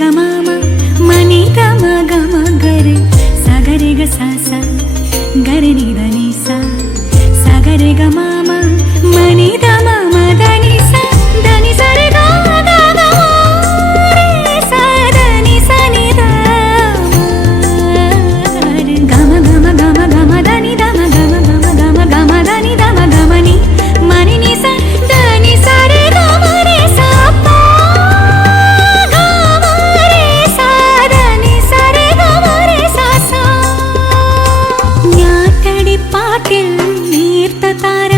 ग माम मनि गम गम गरे सगरे ग सा सा गरे नि द नि सा सगरे ग माम मनि द म द नि सा द नि सा रे ग ग ग रे सा द नि सा नि द ग म ग म ग म ग म द नि द म ग म ग म ग म ग म द नि द म ग म नि मनि नि सा द नि सा रे ग म रे सा पा ग म रे सा द नि सा रे ग म रे सा सा ഞാറ്റടി പാട്ടിൽ നീർത്ത താര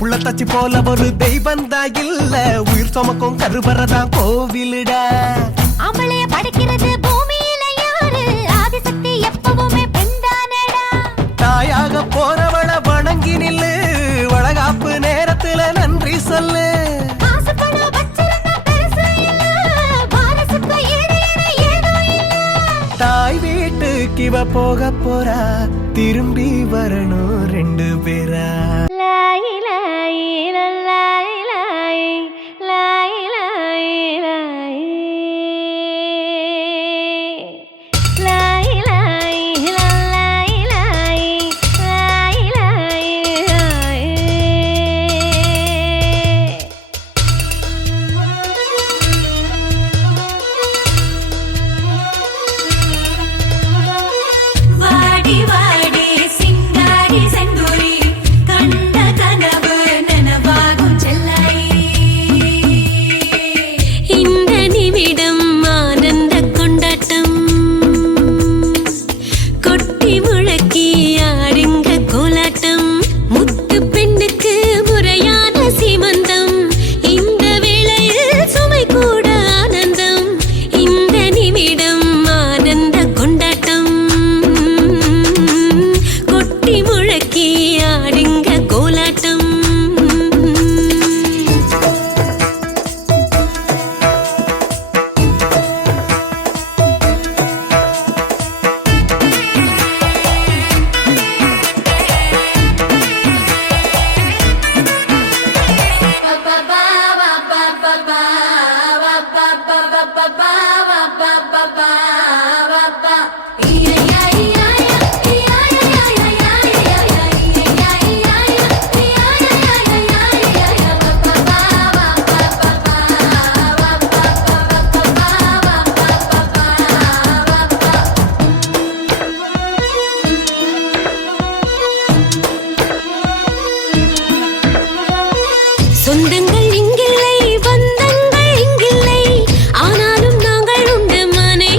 புள்ளத்தச்சி போல ஒரு தெய்வம் தான் இல்ல, உயிர் சுமக்கும் கருவறதான் கோவிலுடா. அவளைய படைக்கிறது பூமியில யாரு, ஆதிசக்தி எப்பவுமே பெண்தானடா. தாயாக போறவள வணங்கி நில்லு, வளகாப்பு நேரத்துல நன்றி சொல்லு. தாய் வீட்டுக்கு இவ போக போறா, திரும்பி வரணும் 2 பேரா. சொந்தங்கள் இங்கில்லை, பந்தங்கள் இங்கில்லை, ஆனாலும் நாங்கள் உண்டு மனை.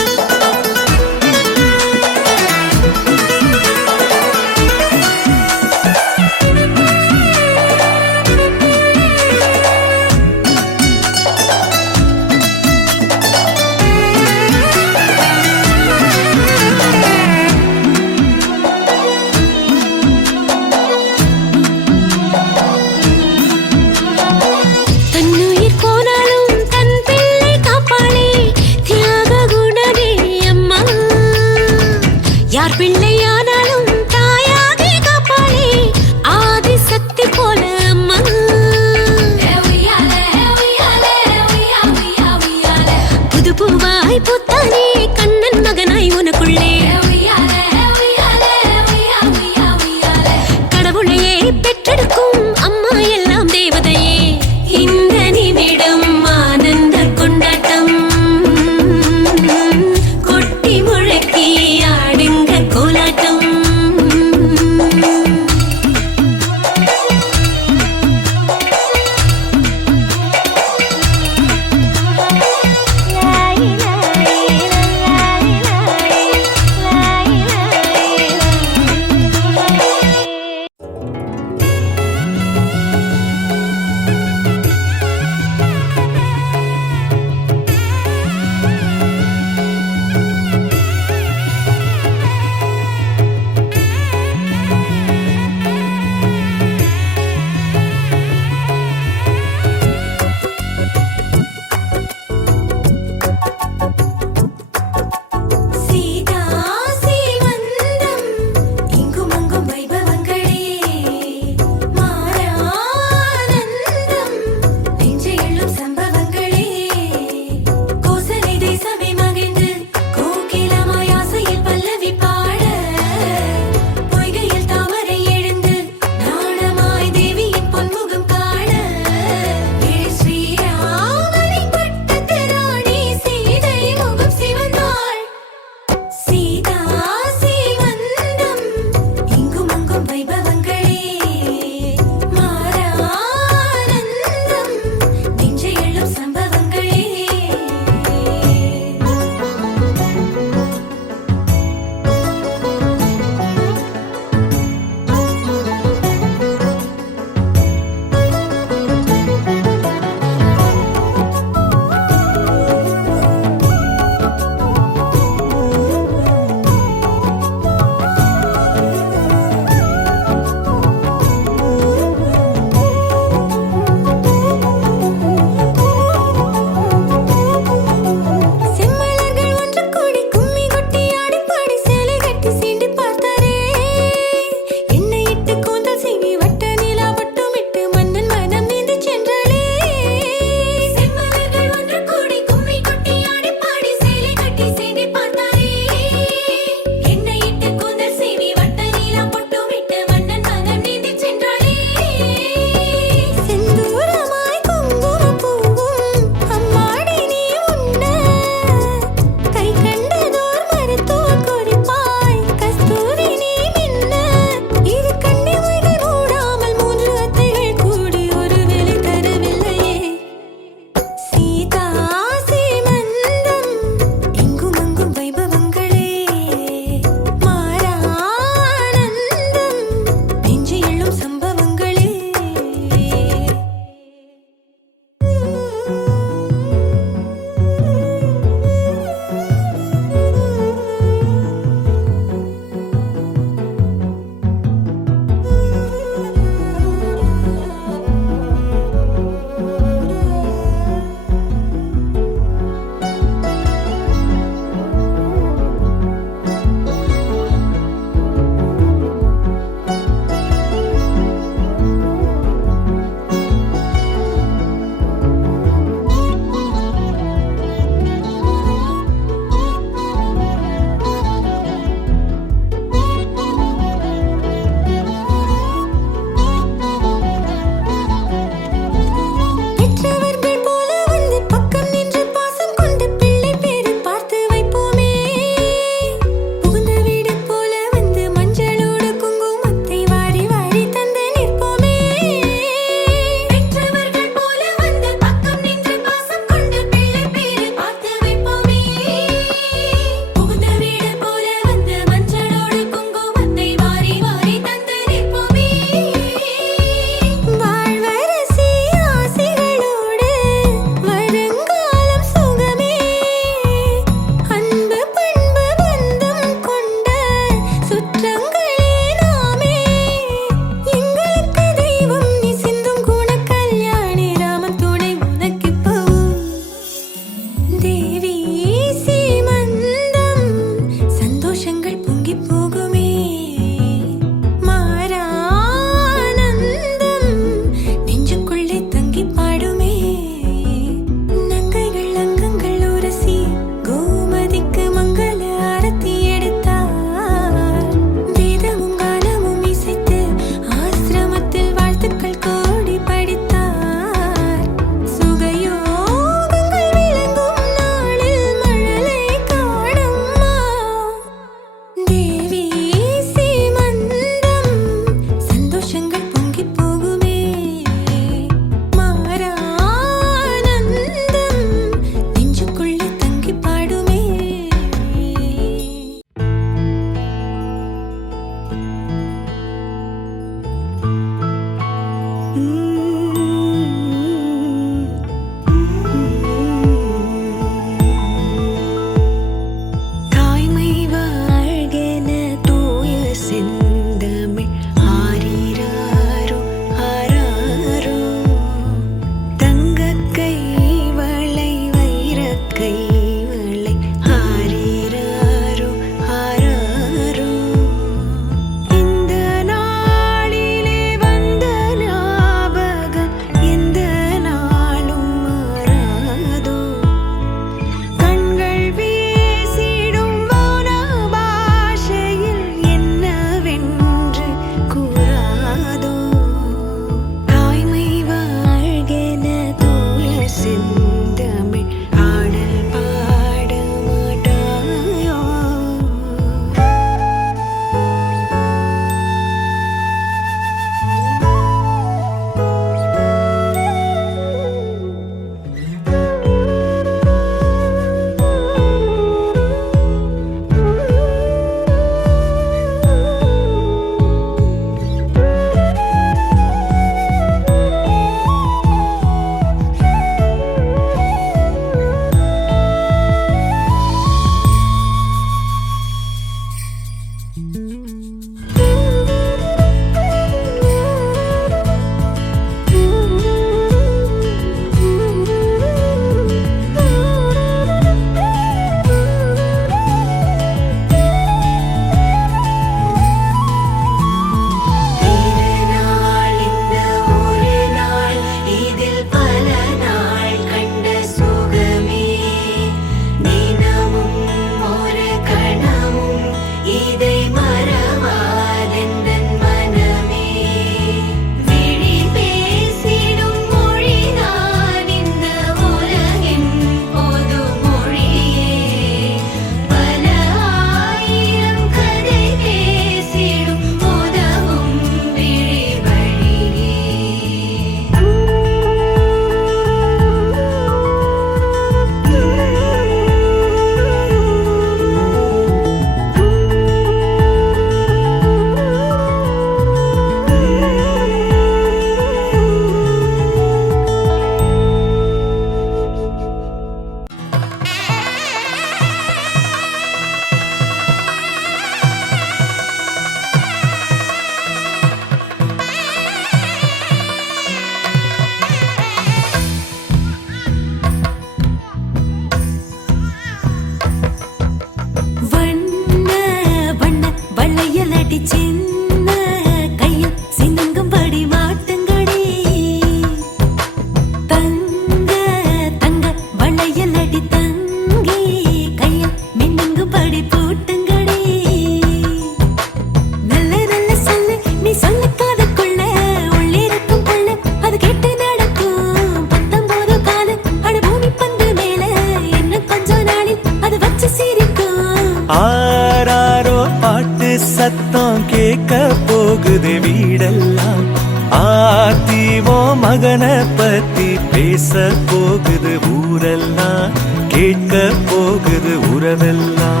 மகனை பத்தி பேச போகுது ஊரெல்லாம், கேட்க போகுது உறவெல்லாம்.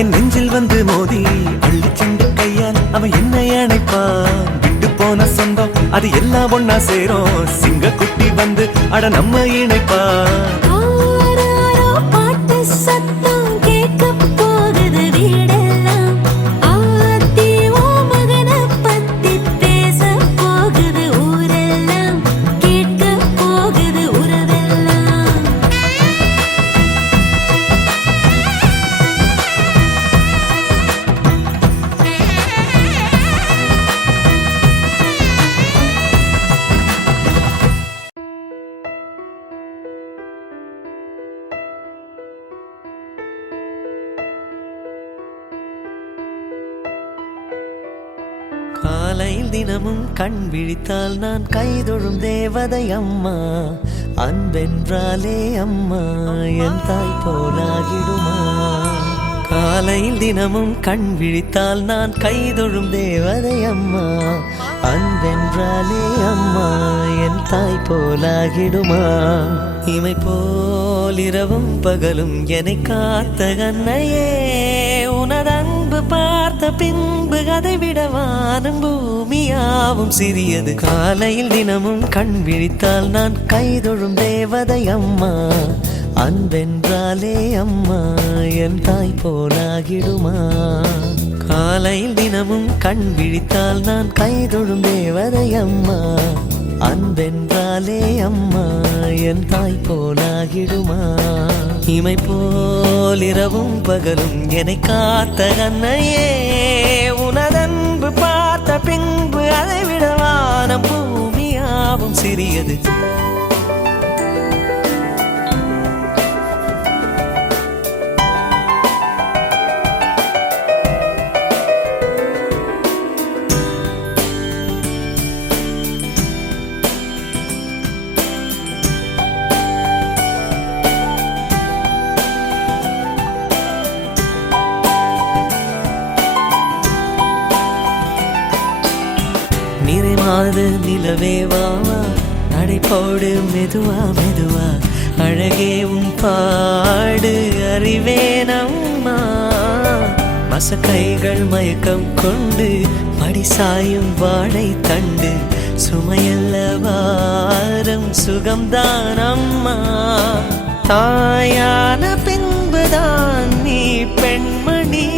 என் நெஞ்சில் வந்து மோதி அள்ளி சென்று கையால் அவன் என்னை அணைப்பான். விட்டு போன சொந்தம் அது எல்லாம் ஒன்னா சேரும். சிங்க குட்டி வந்து அட நம்ம இணைப்பான். காலையில் தினமும் கண் விழித்தால் நான் கைதொழும் தேவதை அம்மா. அன்பென்றாலே அம்மா என் தாய் போலாகிடுமா. காலையில் தினமும் கண் விழித்தால் நான் கைதொழும் தேவதை அம்மா. அன்பென்றாலே அம்மா என் தாய் போலாகிடுமா. இமை போல் இரவும் பகலும் என்னை காத்த கண்ணையே, உனதன்பு பார்த்த பின்பு அதை விட வானம் பூமியாவும் சிறியது. காலையில் தினமும் கண் விழித்தால் நான் கைதொழும் தேவதை அம்மா. அன்பென்றாலே அம்மா என் தாய் போலாகிடுமா. காலையில் தினமும் கண் விழித்தால் நான் கைதொழும் தேவதை அம்மா. அன்பென்றாலே அம்மா என் தாய் போலாகிடுமா. இமை போல் இரவும் பகலும் என்னை காத்த கண்ணையே, உனதன்பு பார்த்த பின்பு அதை விட வானம் பூமியாவும் சிறியது. நிறைமாது நிலவே வாவா, நடைபோடு மெதுவா மெதுவா, அழகே உன் பாடு அறிவேனம்மா. மசக்கைகள் மயக்கம் கொண்டு படிசாயும் வாழை தண்டு, சுமையல்ல வாரம் சுகம்தான் அம்மா. தாயான பின்புதான் நீ பெண்மணி,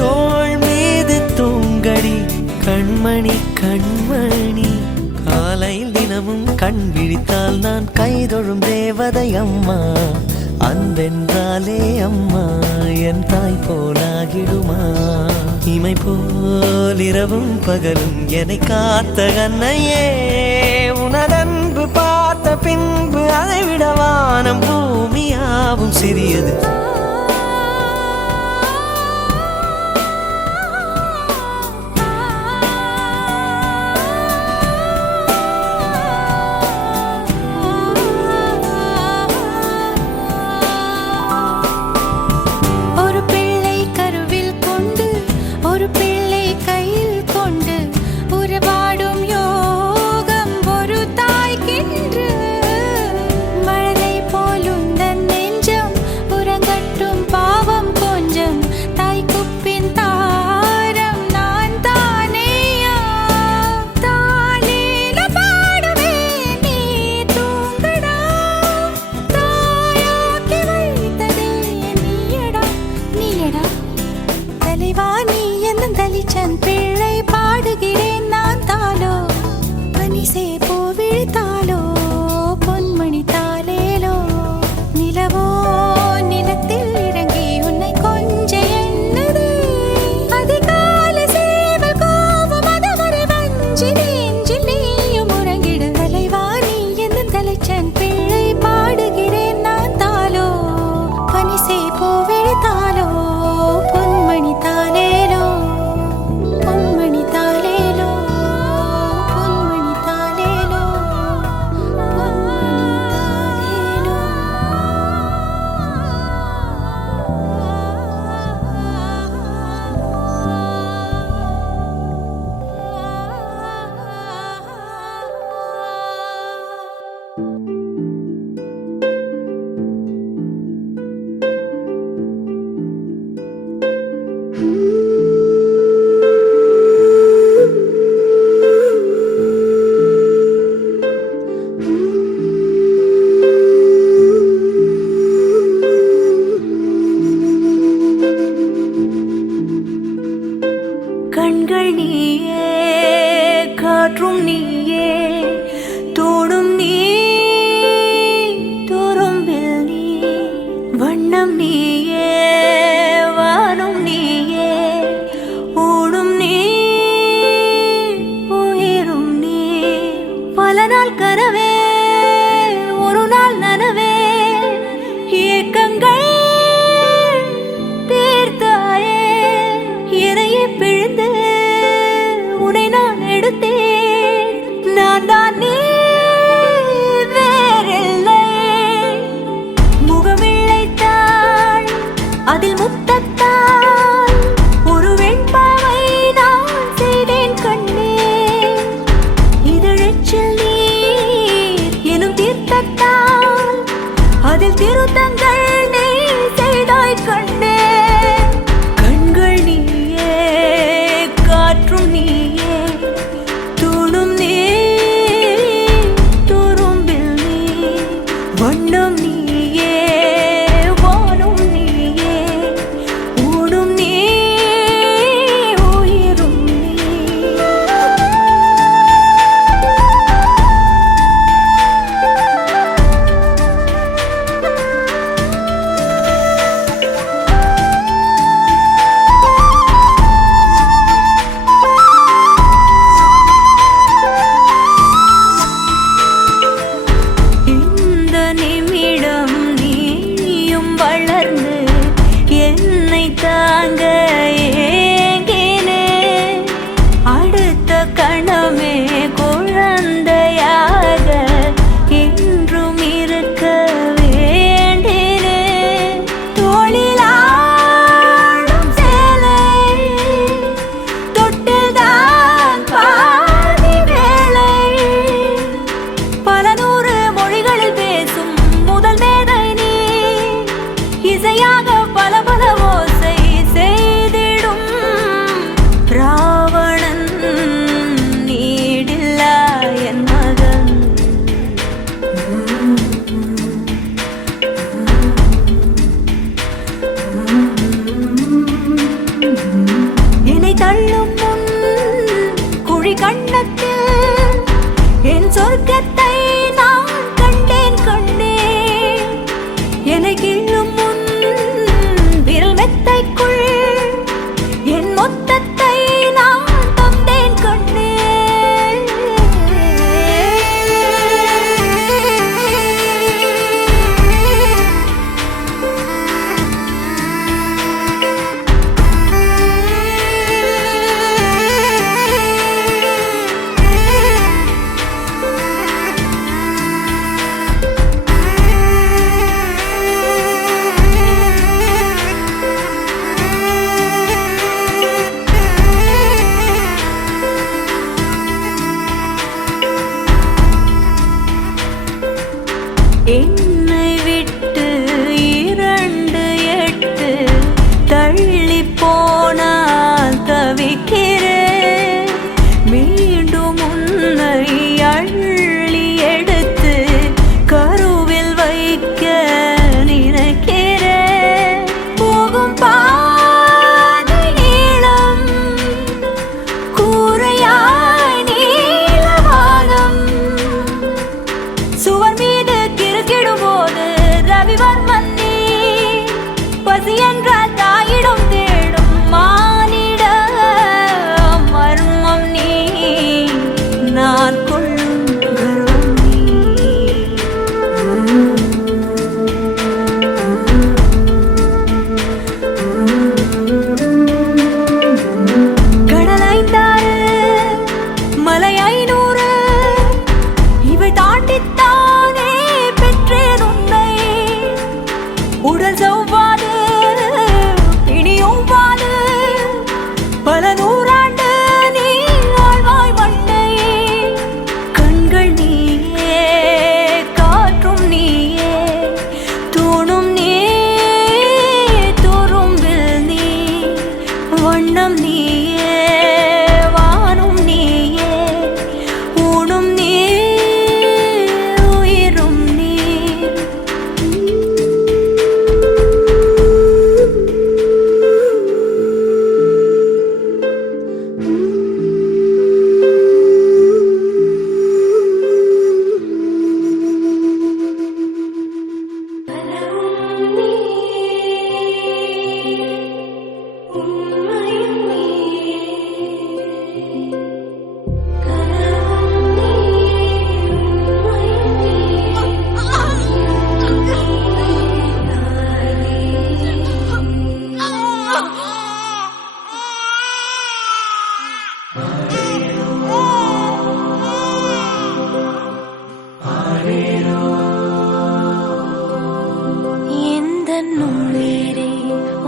தோள் மீது தூங்கடி கண்மணி கண்மணி. காலையில் தினமும் கண் விழித்தால் நான் கைதொழும் தேவதை அம்மா. அன்பென்றாலே அம்மா என் தாய் போலாகிடுமா. இமை போல் இரவும் பகலும் என்னை காத்த கண்ணையே, உனதன்பு பார்த்த பின்பு அதை விட வானம் பூமியாவும் சிறியது. உறங்காத அதில் திருத்தங்கள் நீ செய்தாய் கண்டே. கண்கள் நீயே, காற்றும் நீயே, தூணும் நீ, துரும்பில் நீ, வண்ணம் நீயே, வானும் நீயே, ஊடும் நீ, உயிரும் நீ. இந்த நிமிடம் நீயும் வளர்ந்து என்னை தாங்க ஏங்கினே. அடுத்த கணமே குழந்தையாக என்றும் இருக்க வேண்டினே. தோளிலாடும் சேலை தொட்டில்தான் பாதி வேளை. பல நூறு மொழிகளில் பேசும் முதல் மேதை நீ. இசையாக பல பல ஓசை செய்திடும் ராவணன் நீடில்லா என் மகன். என்னை தள்ளும் முன் குழி கண்ணத்தில் என் சொர்க்கத்தை நான் கண்டேன் கண்டேன். என்னை கிள்ளும் முன் விரல் மெத்தைக்குள் என் மொத்தத்தை நான் தந்தேன் கண்டேன். என்னை விட்டு 2 8 தள்ளி போனால் தவிக்கிறேன். மீண்டும் உன்னை அள்ளி எடுத்து கருவில் வைக்க நினைக்கிறேன். போகும் பாதை நீளம், கூரையாய் நீலவானம். சுவர் மீது கிறுக்கிடும் போது ரவிவர்மன் நீ. பசி என்ற தாயிடம் தேடும் மானிட மர்மம் நீ. நான் கொள்ளும் கர்வம் நீ. கடல் 5 மலை 500 இவை தாண்டித்தானே பெற்றேன் உன்னை. உடல் செவ்வாது பிணியும் வாது, பல நூறாண்டு நீ ஆழ்வாய் மண்ணை. கண்கள் நீயே, காற்றும் நீயே, தூணும் நீ, துரும்பில் நீ, வண்ணம் நீயே, வானும் நீயே, ஊடும் நீ, உயிரும் நீ.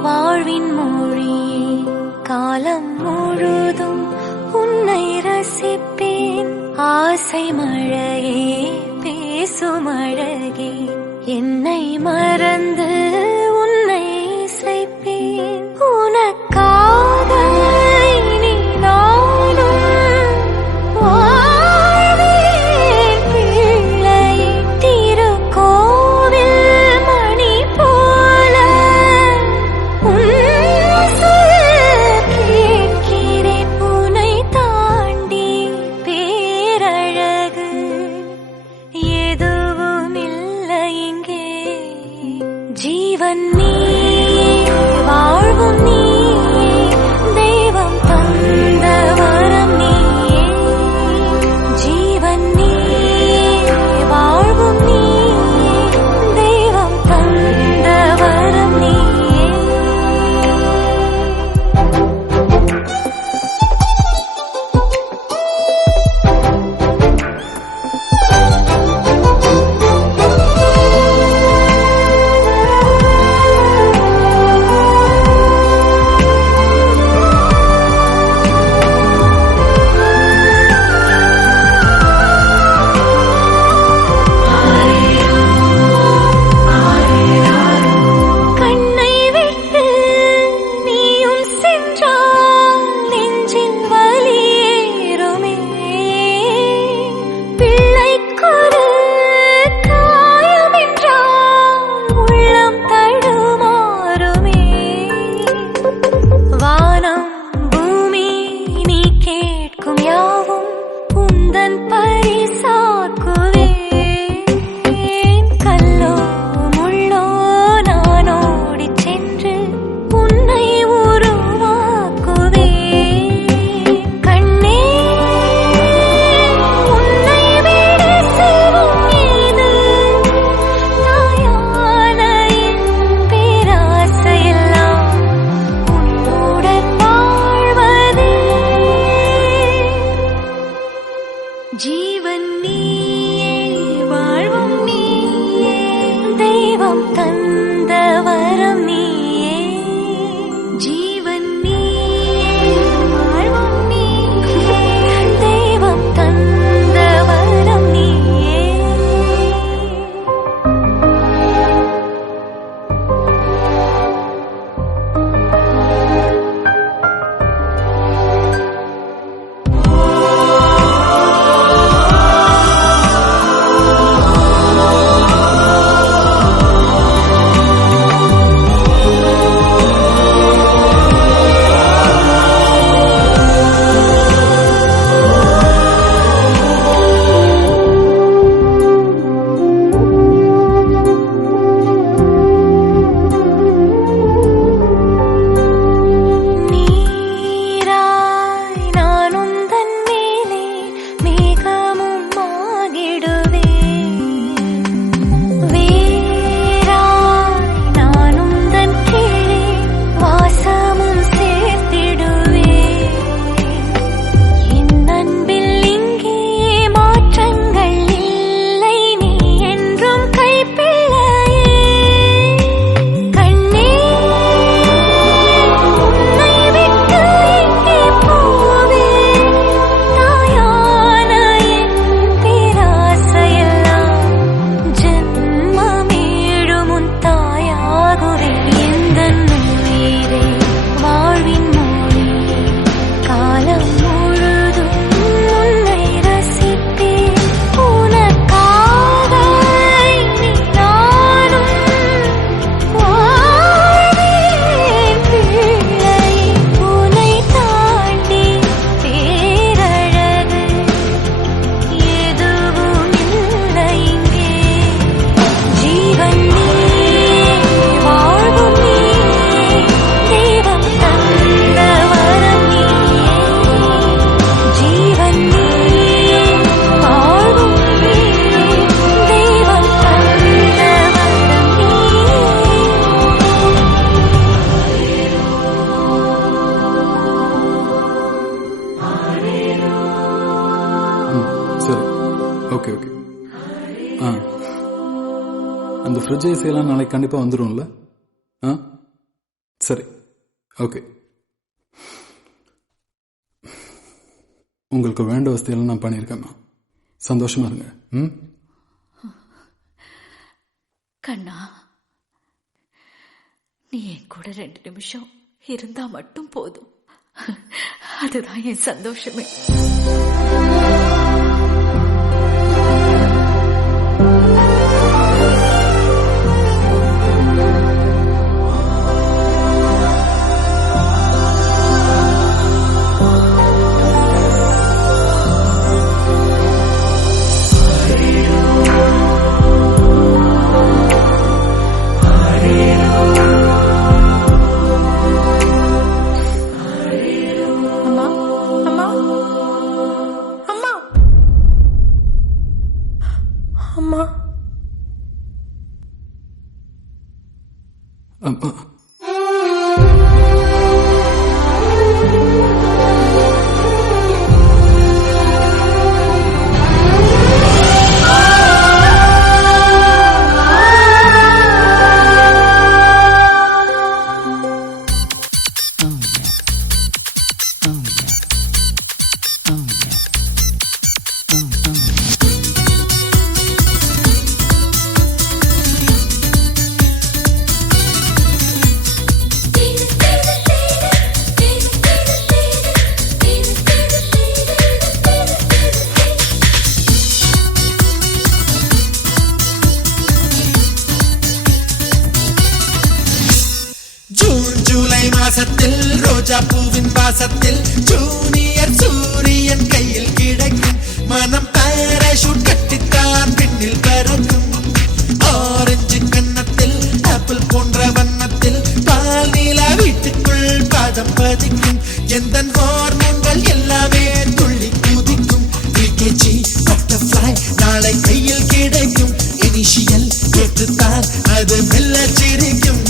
வாழ்வின் மொழியே காலம் முழுதும் உன்னை ரசிப்பேன். ஆசை மழையே பேசும் அழகே என்னை மறந்து உன்னை இசைப்பேன் உனக்காக இனி நானும் வாழ்வேன் பிள்ளை திருக்கோவில் மணி போல உன் சொல் கேட்கிறேன் உன்னை தாண்டி பேரழகு எதுவும் இல்லை இங்கே ஜீவன் நீ வாழ்வும் நீ தெய்வம் தந்த வரம் நீயே ஜீவன் நீ வாழ்வும் நீ தெய்வம் தந்த வரம் நீயே கண்ணை விட்டு நீயும் சென்றால் நெஞ்சில் வலியேறுமே பிள்ளைக்கொரு காயம் என்றால் உள்ளம் தடுமாறுமே வானம் பூமி நீ கேட்கும் யாவும் உந்தன் பரிசாக்குவேன் கல்லோ முள்ளோ நான் ஓடிச் சென்று உன்னை உருவாக்குவேன் கண்ணே உன்னை விட செல்வம் ஏது தாயான என் பேராசையெல்லாம் உன்னுடன் வாழ்வதே ஜீவன் நீயே வாழ்வும் நீயே தெய்வம் தந்த வரம் நீயே ஜீவன் நீயே வாழ்வும் நீயே தெய்வம் தந்த வரம் நீயே நீராய் நான் உந்தன் மேலே மேகமும் ஆகிடுவேன் வேராய் நான் உந்தன் கீழே வாசமும் சேர்த்திடுவேன் என் அன்பில் இங்கே மாற்றங்கள் இல்லை நீ என்றும் கைப்பிள்ளையே கண்ணே உன்னை விட்டு எங்கே போவேன் தாயான என் பேராசையெல்லாம் ஜென்மமேழும் உன் தாயாகுவேன் எந்தன் உயிரே வாழ்வின் மொழியே காலம் முழுதும் உன்னை ரசிப்பேன் உனக்காக இனி நானும் வாழ்வேன் பிள்ளை உன்னை தாண்டி பேரழகு எதுவும் இல்லை இங்கே ஜீவன் நீ வாழ்வும் நீ தெய்வம் தந்த வரம் நீயே ஜீவன் நீ வாழ்வும் நீ தெய்வம் தந்த வரம் நீயே சரி ஓகே ஓகே ஆ அந்த ஃப்ரிட்ஜ் ஏசியெல்லாம் நாளைக்கு கண்டிப்பாக வந்துடும்ல ஆ சரி ஓகே உங்களுக்கு வேண்ட வசதியெல்லாம் நான் பண்ணியிருக்கேம்மா சந்தோஷமா இருங்க ம் கண்ணா, நீ என் கூட 2 நிமிஷம் இருந்தா மட்டும் போதும். அதுதான் என் சந்தோஷமே. அம்மா மாசத்தில் ரோஜா பூவின் வாசத்தில் ஜூனியர் சூரியன் கையில் கிடைக்கும் மனம் பாராசூட் கட்டித்தான் பின்னில் பறக்கும் ஆரஞ்சு கன்னத்தில் ஆப்பிள் போன்ற வண்ணத்தில் பால் நீலா வீட்டுக்குள் பாதம் பதிக்கும் எந்த ஹார்மோன்கள் எல்லாமே துள்ளி குதிக்கும் பிகேஜி பட்டர்ஃப்ளை நாளை கையில் கிடைக்கும் இனிஷியல் கேட்டுத்தான் அது மெல்ல சிரிக்கும்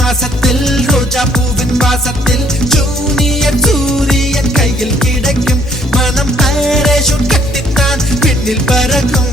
மாசத்தில் ரோஜா பூவின் வாசத்தில் ஜூனியர் சூரியன் கையில் கிடைக்கும் மனம் பாராசூட் கட்டித்தான் பின்னில் பறக்கும்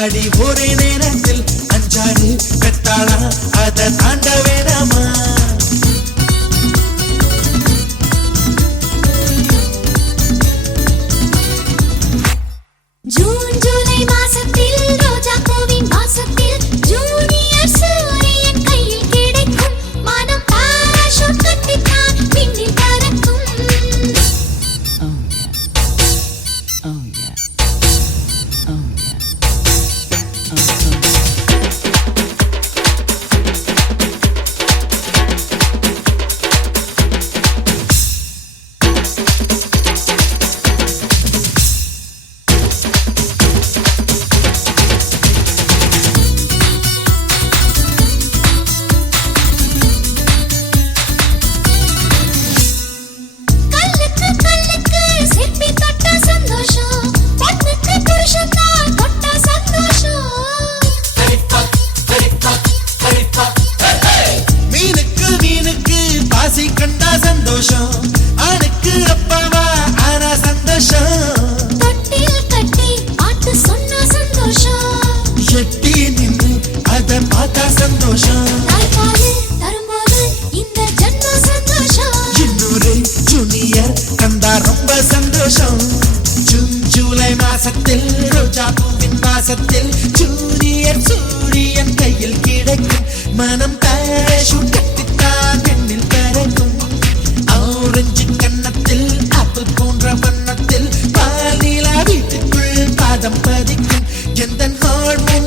அடி ஒரே நேரத்தில் அஞ்சாறு பெத்தாளா அதை தாண்ட வேணாமா ஜூன் ஜூலை மாசத்தில் ரோஜா பூவின் வாசத்தில் ஜூனியர் சூரியன் கையில் கிடைக்கும் மனம் பாராசூட் கட்டித்தான் பின்னில் பறக்கும் ஜூலை மாசத்தில் ரோஜா பூவின் வாசத்தில் ஜூனியர் சூரியன் கையில் கிடைக்கும் மனம் பாராசூட் கட்டித்தான் பின்னில் பறக்கும் ஆரஞ்சு கன்னத்தில் ஆப்பிள் போன்ற வண்ணத்தில் பால் நீலா வீட்டுக்குள் பாதம் பதிக்கும் எந்த ஹார்மோன்